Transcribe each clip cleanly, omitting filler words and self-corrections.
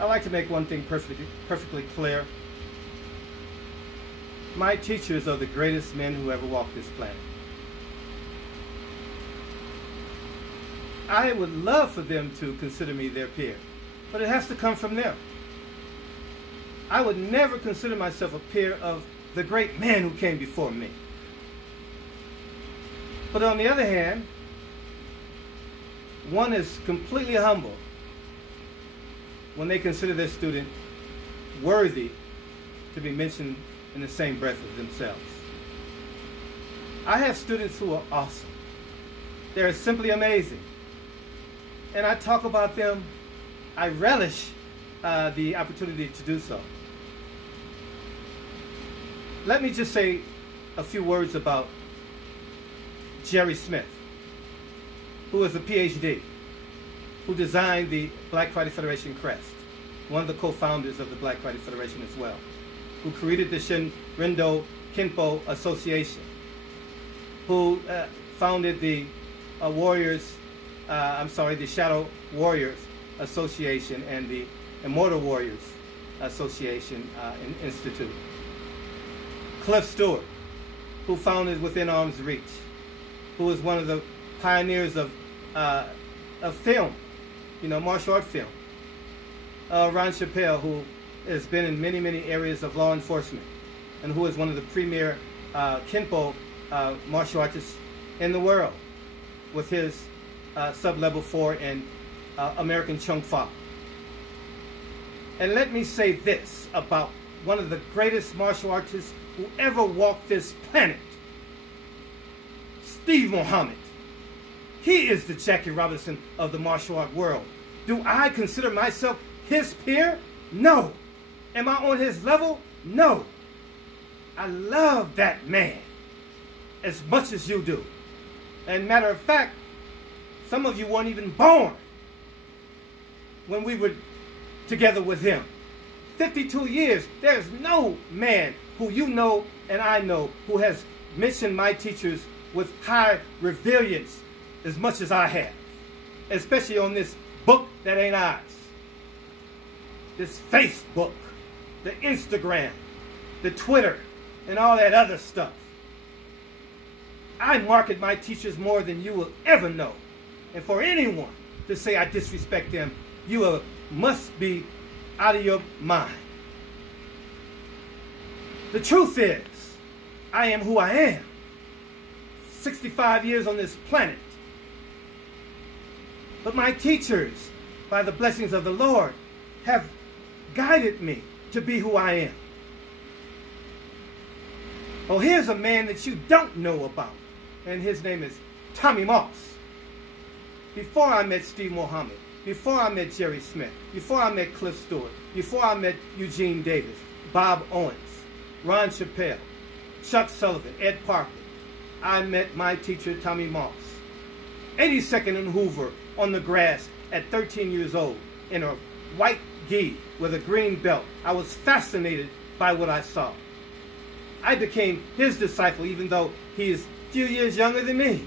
I like to make one thing perfectly clear. My teachers are the greatest men who ever walked this planet. I would love for them to consider me their peer, but it has to come from them. I would never consider myself a peer of the great man who came before me. But on the other hand, one is completely humble when they consider their student worthy to be mentioned in the same breath as themselves. I have students who are awesome. They're simply amazing. And I talk about them, I relish the opportunity to do so. Let me just say a few words about Jerry Smith, who is a PhD, who designed the Black Friday Federation crest, one of the co-founders of the Black Friday Federation as well, who created the Shinrin-do Kenpo Association, who founded the the Shadow Warriors Association and the Immortal Warriors Association Institute. Cliff Stewart, who founded Within Arm's Reach, who was one of the pioneers of film, martial art film. Ron Chappelle, who has been in many, many areas of law enforcement, and who is one of the premier Kenpo martial artists in the world, with his sub-level 4 in American Chung Fa. And let me say this about one of the greatest martial artists who ever walked this planet, Steve Muhammad. He is the Jackie Robinson of the martial art world. Do I consider myself his peer? No. Am I on his level? No. I love that man as much as you do. And matter of fact, some of you weren't even born when we were together with him. 52 years, there's no man who you know and I know who has mentioned my teachers with high reverence as much as I have, especially on this book that ain't ours, this Facebook, the Instagram, the Twitter, and all that other stuff. I market my teachers more than you will ever know. And for anyone to say I disrespect them, you must be out of your mind. The truth is, I am who I am. 65 years on this planet. But my teachers, by the blessings of the Lord, have guided me to be who I am. Oh, here's a man that you don't know about, and his name is Tommy Moss. Before I met Steve Muhammad, before I met Jerry Smith, before I met Cliff Stewart, before I met Eugene Davis, Bob Owens, Ron Chappelle, Chuck Sullivan, Ed Parker, I met my teacher, Tommy Moss. 82nd and Hoover on the grass at 13 years old in a white gi with a green belt. I was fascinated by what I saw. I became his disciple even though he is a few years younger than me.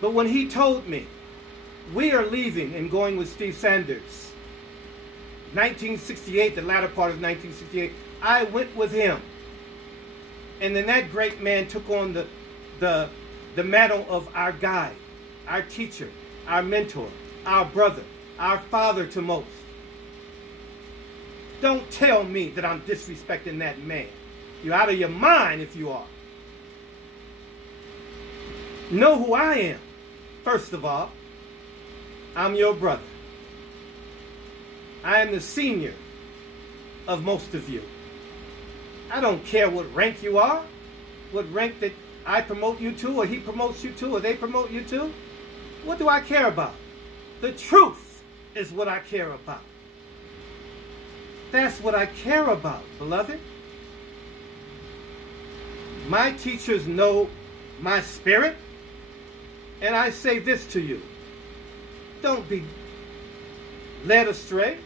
But when he told me, we are leaving and going with Steve Sanders, 1968, the latter part of 1968, I went with him. And then that great man took on the mantle of our guide, our teacher, our mentor, our brother, our father to most. Don't tell me that I'm disrespecting that man. You're out of your mind if you are. Know who I am. First of all, I'm your brother. I am the senior of most of you. I don't care what rank you are, what rank that I promote you to, or he promotes you to, or they promote you to. What do I care about? The truth is what I care about. That's what I care about, beloved. My teachers know my spirit, and I say this to you. Don't be led astray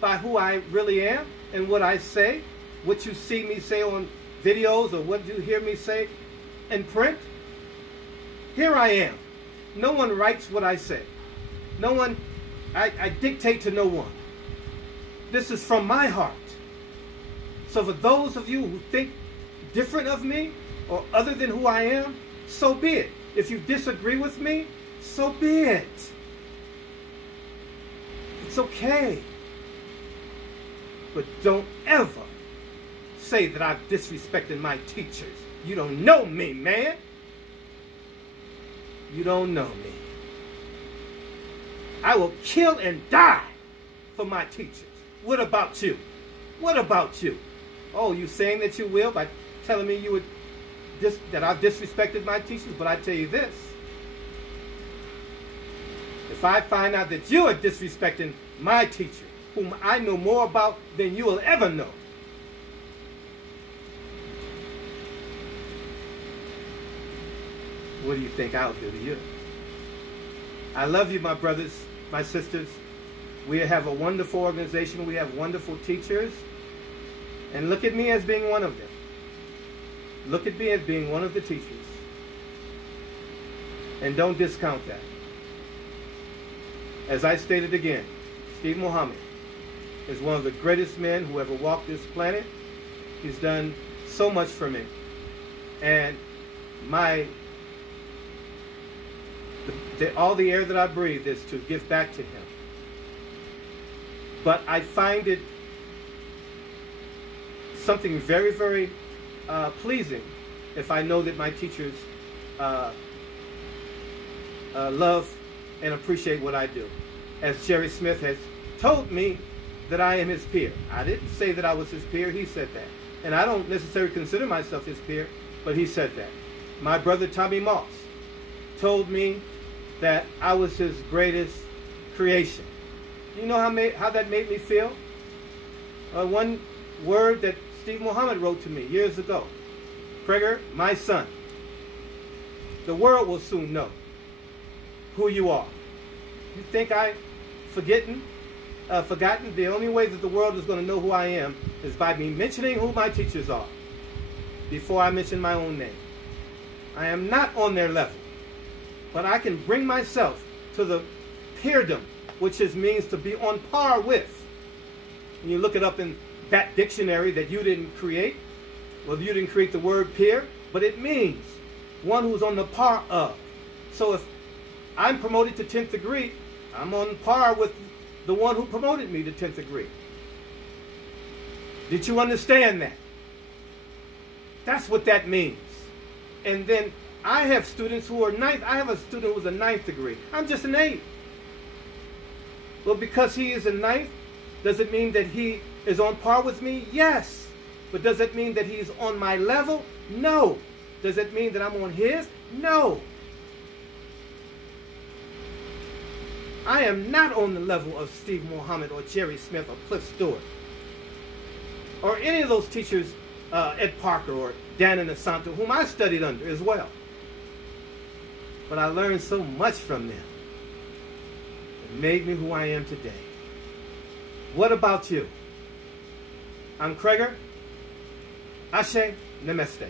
by who I really am and what I say, what you see me say on videos or what you hear me say in print. Here I am. No one writes what I say. No one I dictate to no one. This is from my heart. So for those of you who think different of me or other than who I am, so be it. If you disagree with me, so be it. It's okay. But don't ever say that I've disrespected my teachers. You don't know me, man. You don't know me. I will kill and die for my teachers. What about you? What about you? Oh, you saying that you will by telling me you would that I've disrespected my teachers? But I tell you this. If I find out that you are disrespecting my teacher, whom I know more about than you will ever know, what do you think I'll do to you? I love you, my brothers, my sisters. We have a wonderful organization. We have wonderful teachers. And look at me as being one of them. Look at me as being one of the teachers. And don't discount that. As I stated again, Steve Muhammad is one of the greatest men who ever walked this planet. He's done so much for me. And all the air that I breathe is to give back to him. But I find it something very, very pleasing if I know that my teachers love and appreciate what I do. As Jerry Smith has told me that I am his peer. I didn't say that I was his peer, he said that. And I don't necessarily consider myself his peer, but he said that. My brother Tommy Moss told me that I was his greatest creation. You know how that made me feel? One word that Steve Muhammad wrote to me years ago. Kreger, my son, the world will soon know who you are. You think I've forgotten? The only way that the world is going to know who I am is by me mentioning who my teachers are before I mention my own name. I am not on their level, but I can bring myself to the peerdom, which means to be on par with. And you look it up in that dictionary that you didn't create. Well, you didn't create the word peer, but it means one who's on the par of. So if I'm promoted to 10th degree, I'm on par with the one who promoted me to 10th degree. Did you understand that? That's what that means. And then I have students who are ninth. I have a student who's a 9th degree. I'm just an 8th. Well, because he is a 9th, does it mean that he is on par with me? Yes. But does it mean that he's on my level? No. Does it mean that I'm on his? No. I am not on the level of Steve Muhammad or Jerry Smith or Cliff Stewart or any of those teachers, Ed Parker or Dan Inosanto, whom I studied under as well. But I learned so much from them. It made me who I am today. What about you? I'm Kreger. Ashe Namaste.